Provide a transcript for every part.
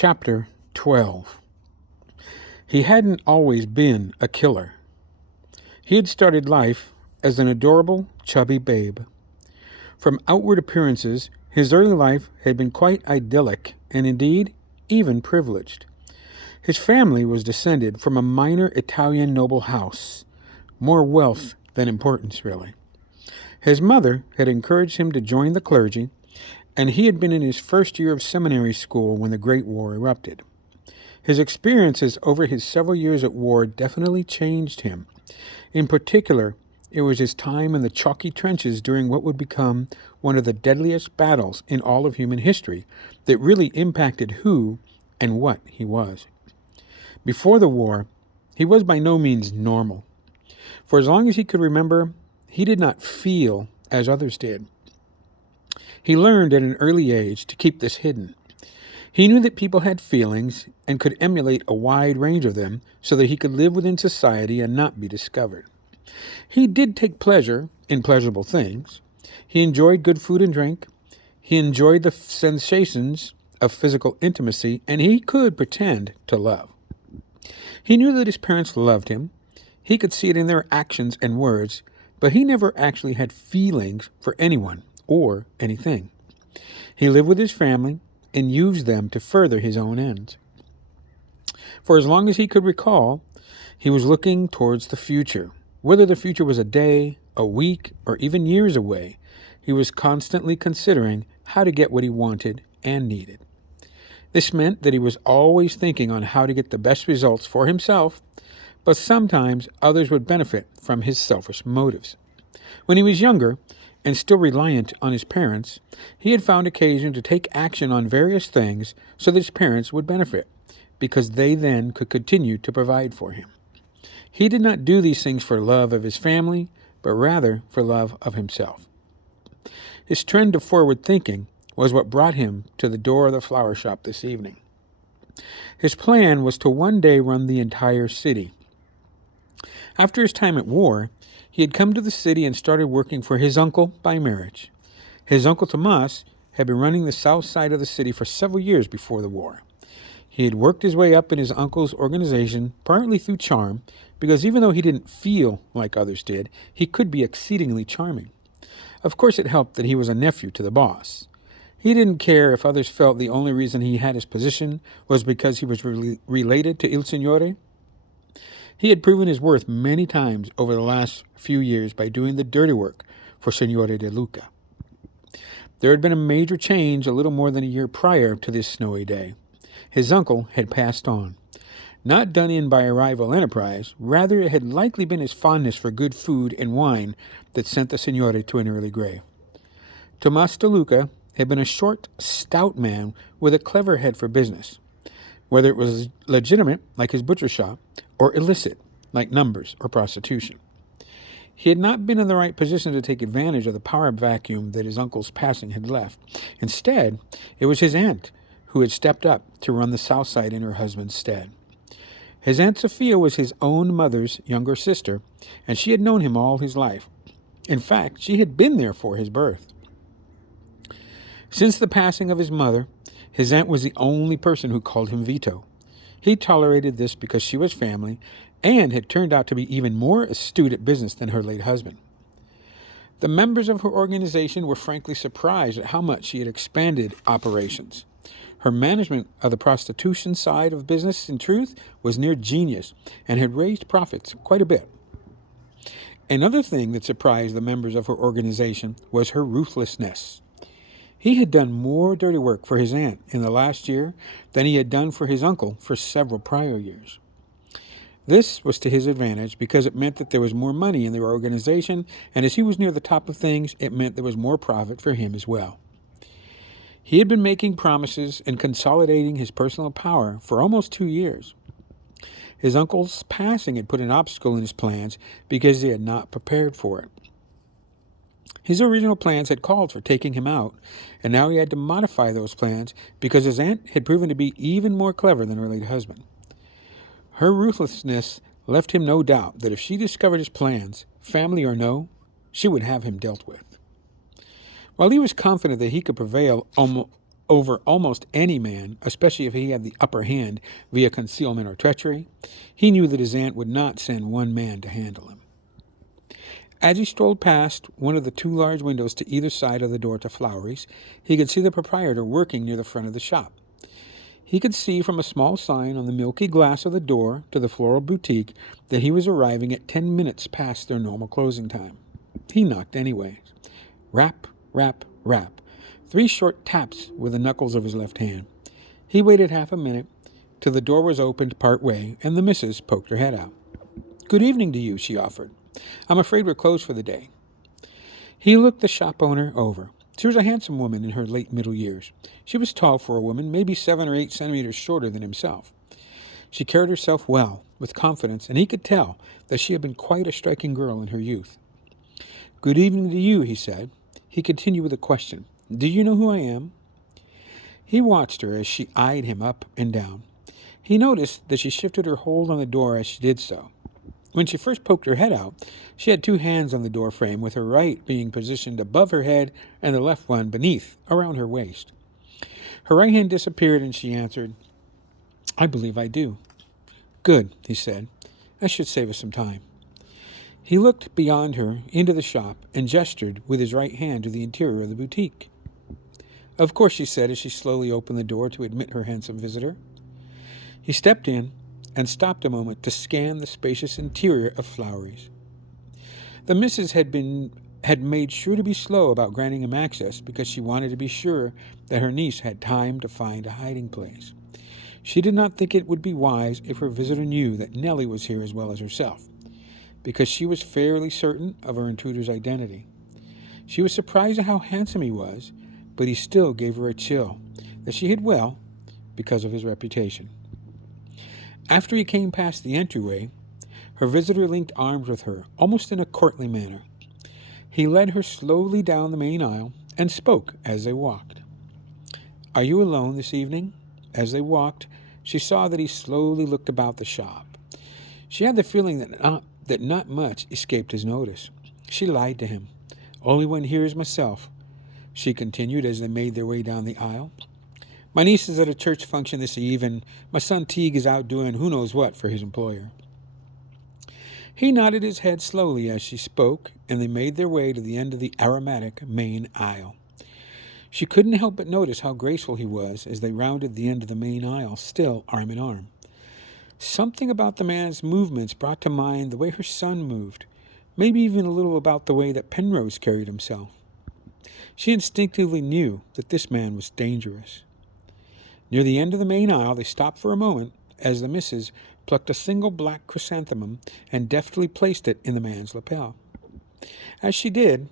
Chapter 12. He hadn't always been a killer. He had started life as an adorable, chubby babe. From outward appearances, his early life had been quite idyllic and indeed even privileged. His family was descended from a minor Italian noble house, more wealth than importance, really. His mother had encouraged him to join the clergy, and he had been in his first year of seminary school when the Great War erupted. His experiences over his several years at war definitely changed him. In particular, it was his time in the chalky trenches during what would become one of the deadliest battles in all of human history that really impacted who and what he was. Before the war, he was by no means normal. For as long as he could remember, he did not feel as others did. He learned at an early age to keep this hidden. He knew that people had feelings and could emulate a wide range of them so that he could live within society and not be discovered. He did take pleasure in pleasurable things. He enjoyed good food and drink. He enjoyed the sensations of physical intimacy, and he could pretend to love. He knew that his parents loved him. He could see it in their actions and words, but he never actually had feelings for anyone or anything. He lived with his family and used them to further his own ends. For as long as he could recall, he was looking towards the future. Whether the future was a day, a week, or even years away, he was constantly considering how to get what he wanted and needed. This meant that he was always thinking on how to get the best results for himself, but sometimes others would benefit from his selfish motives. When he was younger, and still reliant on his parents, he had found occasion to take action on various things so that his parents would benefit, because they then could continue to provide for him. He did not do these things for love of his family, but rather for love of himself. His trend of forward thinking was what brought him to the door of the flower shop this evening. His plan was to one day run the entire city. After his time at war, he had come to the city and started working for his uncle by marriage. His uncle Tomas had been running the south side of the city for several years before the war. He had worked his way up in his uncle's organization, partly through charm, because even though he didn't feel like others did, he could be exceedingly charming. Of course, it helped that he was a nephew to the boss. He didn't care if others felt the only reason he had his position was because he was related to Il Signore. He had proven his worth many times over the last few years by doing the dirty work for Signore De Luca. There had been a major change a little more than a year prior to this snowy day. His uncle had passed on. Not done in by a rival enterprise, rather it had likely been his fondness for good food and wine that sent the Signore to an early grave. Tomas De Luca had been a short, stout man with a clever head for business, whether it was legitimate, like his butcher shop, or illicit, like numbers or prostitution. He had not been in the right position to take advantage of the power vacuum that his uncle's passing had left. Instead, it was his aunt who had stepped up to run the south side in her husband's stead. His Aunt Sophia was his own mother's younger sister, and she had known him all his life. In fact, she had been there for his birth. Since the passing of his mother, his aunt was the only person who called him Vito. He tolerated this because she was family and had turned out to be even more astute at business than her late husband. The members of her organization were frankly surprised at how much she had expanded operations. Her management of the prostitution side of business, in truth, was near genius and had raised profits quite a bit. Another thing that surprised the members of her organization was her ruthlessness. He had done more dirty work for his aunt in the last year than he had done for his uncle for several prior years. This was to his advantage because it meant that there was more money in their organization, and as he was near the top of things, it meant there was more profit for him as well. He had been making promises and consolidating his personal power for almost 2 years. His uncle's passing had put an obstacle in his plans because he had not prepared for it. His original plans had called for taking him out, and now he had to modify those plans because his aunt had proven to be even more clever than her late husband. Her ruthlessness left him no doubt that if she discovered his plans, family or no, she would have him dealt with. While he was confident that he could prevail over almost any man, especially if he had the upper hand via concealment or treachery, he knew that his aunt would not send one man to handle him. As he strolled past one of the two large windows to either side of the door to Flowery's, he could see the proprietor working near the front of the shop. He could see from a small sign on the milky glass of the door to the floral boutique that he was arriving at 10 minutes past their normal closing time. He knocked anyway. Rap, rap, rap. 3 short taps with the knuckles of his left hand. He waited half a minute till the door was opened part way and the missus poked her head out. "Good evening to you," she offered. "I'm afraid we're closed for the day." He looked the shop owner over. She was a handsome woman in her late middle years. She was tall for a woman, maybe 7 or 8 centimeters shorter than himself. She carried herself well, with confidence, and he could tell that she had been quite a striking girl in her youth. "Good evening to you," he said. He continued with a question. "Do you know who I am?" He watched her as she eyed him up and down. He noticed that she shifted her hold on the door as she did so. When she first poked her head out, she had 2 hands on the door frame, with her right being positioned above her head and the left one beneath, around her waist. Her right hand disappeared and she answered, "I believe I do." "Good," he said. "That should save us some time." He looked beyond her into the shop and gestured with his right hand to the interior of the boutique. "Of course," she said as she slowly opened the door to admit her handsome visitor. He stepped in and stopped a moment to scan the spacious interior of Flowery's. The missus had made sure to be slow about granting him access because she wanted to be sure that her niece had time to find a hiding place. She did not think it would be wise if her visitor knew that Nellie was here as well as herself, because she was fairly certain of her intruder's identity. She was surprised at how handsome he was, but he still gave her a chill that she hid well because of his reputation. After he came past the entryway, her visitor linked arms with her, almost in a courtly manner. He led her slowly down the main aisle and spoke as they walked. "Are you alone this evening?" As they walked, she saw that he slowly looked about the shop. She had the feeling that not much escaped his notice. She lied to him. "Only one here is myself," she continued as they made their way down the aisle. "My niece is at a church function this eve, and my son Teague is out doing who knows what for his employer." He nodded his head slowly as she spoke, and they made their way to the end of the aromatic main aisle. She couldn't help but notice how graceful he was as they rounded the end of the main aisle, still arm in arm. Something about the man's movements brought to mind the way her son moved, maybe even a little about the way that Penrose carried himself. She instinctively knew that this man was dangerous. Near the end of the main aisle, they stopped for a moment as the missus plucked a single black chrysanthemum and deftly placed it in the man's lapel. As she did,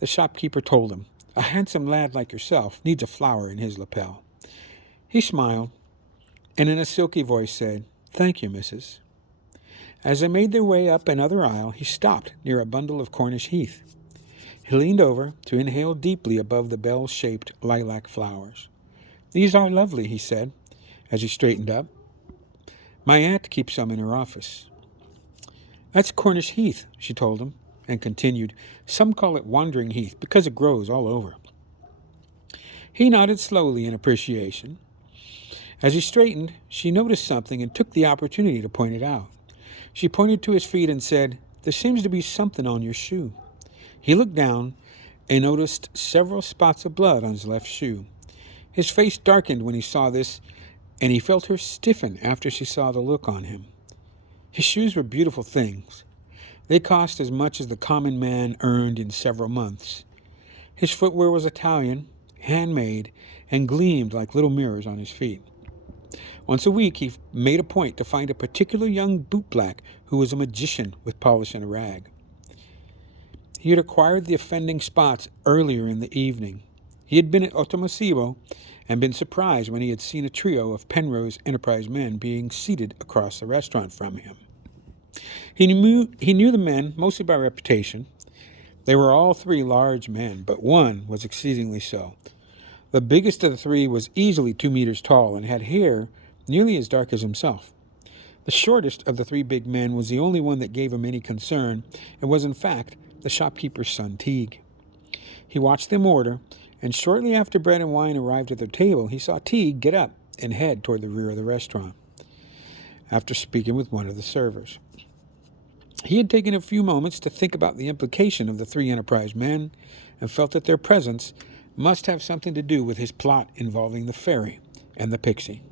the shopkeeper told him, "A handsome lad like yourself needs a flower in his lapel." He smiled, and in a silky voice said, "Thank you, missus." As they made their way up another aisle, he stopped near a bundle of Cornish heath. He leaned over to inhale deeply above the bell-shaped lilac flowers. "These are lovely," he said, as he straightened up. "My aunt keeps some in her office." "That's Cornish heath," she told him, and continued, "Some call it wandering heath because it grows all over." He nodded slowly in appreciation. As he straightened, she noticed something and took the opportunity to point it out. She pointed to his feet and said, "There seems to be something on your shoe." He looked down and noticed several spots of blood on his left shoe. His face darkened when he saw this, and he felt her stiffen after she saw the look on him. His shoes were beautiful things. They cost as much as the common man earned in several months. His footwear was Italian, handmade, and gleamed like little mirrors on his feet. Once a week he made a point to find a particular young bootblack who was a magician with polish and a rag. He had acquired the offending spots earlier in the evening. He had been at Otomosibo and been surprised when he had seen a trio of Penrose Enterprise men being seated across the restaurant from him. He knew the men mostly by reputation. They were all 3 large men, but one was exceedingly so. The biggest of the 3 was easily 2 meters tall and had hair nearly as dark as himself. The shortest of the 3 big men was the only one that gave him any concern, and was in fact the shopkeeper's son Teague. He watched them order and shortly after bread and wine arrived at their table, he saw Teague get up and head toward the rear of the restaurant after speaking with one of the servers. He had taken a few moments to think about the implication of the three Enterprise men and felt that their presence must have something to do with his plot involving the ferry and the Pixie.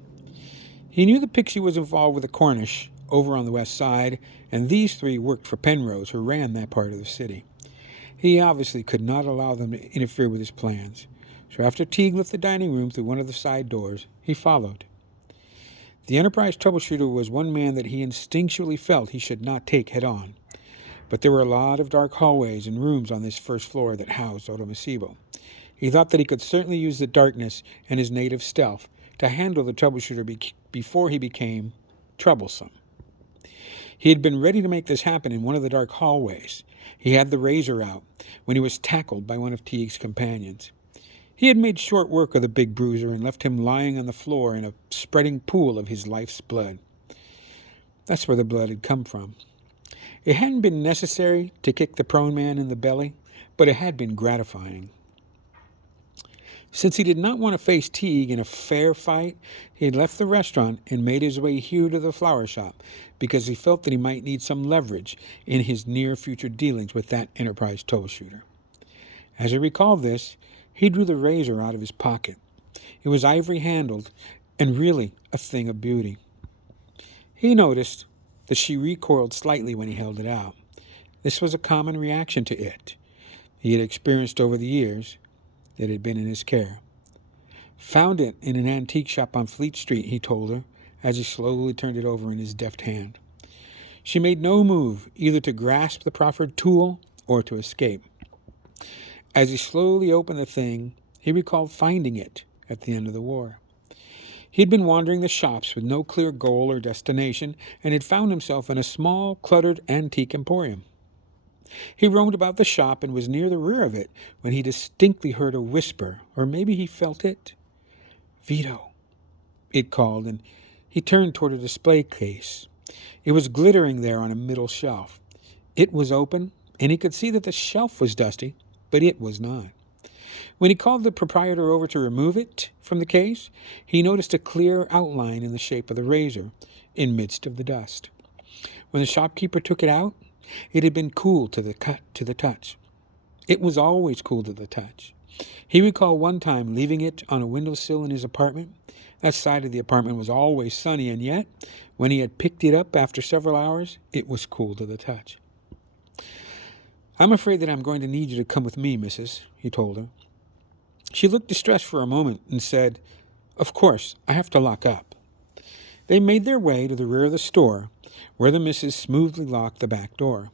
He knew the Pixie was involved with the Cornish over on the west side, and these three worked for Penrose, who ran that part of the city. He obviously could not allow them to interfere with his plans, so after Teague left the dining room through one of the side doors, he followed. The Enterprise troubleshooter was one man that he instinctually felt he should not take head-on, but there were a lot of dark hallways and rooms on this first floor that housed Odo Masibo. He thought that he could certainly use the darkness and his native stealth to handle the troubleshooter before he became troublesome. He had been ready to make this happen in one of the dark hallways. He had the razor out when he was tackled by one of Teague's companions. He had made short work of the big bruiser and left him lying on the floor in a spreading pool of his life's blood. That's where the blood had come from. It hadn't been necessary to kick the prone man in the belly, but it had been gratifying. Since he did not want to face Teague in a fair fight, he had left the restaurant and made his way here to the flower shop because he felt that he might need some leverage in his near-future dealings with that Enterprise troubleshooter. As he recalled this, he drew the razor out of his pocket. It was ivory-handled and really a thing of beauty. He noticed that she recoiled slightly when he held it out. This was a common reaction to it he had experienced over the years that had been in his care. Found it in an antique shop on Fleet Street, he told her, as he slowly turned it over in his deft hand. She made no move, either to grasp the proffered tool or to escape. As he slowly opened the thing, he recalled finding it at the end of the war. He had been wandering the shops with no clear goal or destination, and had found himself in a small, cluttered antique emporium. He roamed about the shop and was near the rear of it when he distinctly heard a whisper, or maybe he felt it. "Vito," it called, and he turned toward a display case. It was glittering there on a middle shelf. It was open, and he could see that the shelf was dusty, but it was not. When he called the proprietor over to remove it from the case, he noticed a clear outline in the shape of the razor in midst of the dust. When the shopkeeper took it out, it had been cool to the touch. It was always cool to the touch. He recalled one time leaving it on a windowsill in his apartment. That side of the apartment was always sunny, and yet, when he had picked it up after several hours, it was cool to the touch. "I'm afraid that I'm going to need you to come with me, missus," he told her. She looked distressed for a moment and said, "Of course, I have to lock up." They made their way to the rear of the store, where the missus smoothly locked the back door.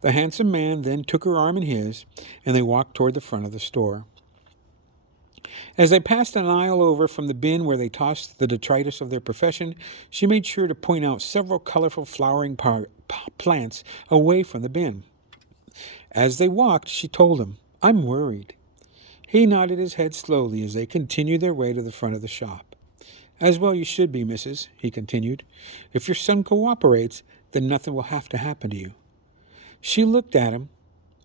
The handsome man then took her arm in his, and they walked toward the front of the store. As they passed an aisle over from the bin where they tossed the detritus of their profession, she made sure to point out several colorful flowering plants away from the bin. As they walked, she told him, "I'm worried." He nodded his head slowly as they continued their way to the front of the shop. "As well you should be, missus," he continued. "If your son cooperates, then nothing will have to happen to you." She looked at him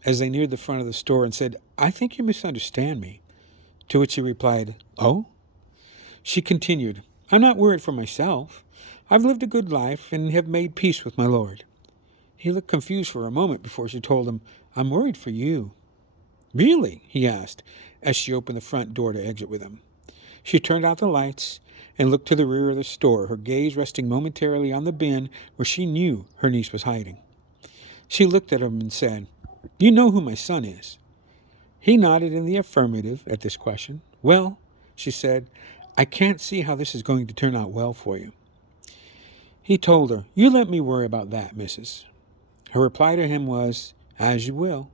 as they neared the front of the store and said, "I think you misunderstand me." To which he replied, "Oh?" She continued, "I'm not worried for myself. I've lived a good life and have made peace with my Lord." He looked confused for a moment before she told him, "I'm worried for you." "Really?" he asked, as she opened the front door to exit with him. She turned out the lights and looked to the rear of the store, her gaze resting momentarily on the bin where she knew her niece was hiding. She looked at him and said, "You know who my son is?" He nodded in the affirmative at this question. "Well," she said, "I can't see how this is going to turn out well for you." He told her, "You let me worry about that, missus." Her reply to him was, "As you will."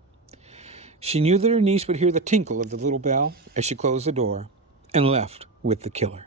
She knew that her niece would hear the tinkle of the little bell as she closed the door and left with the killer.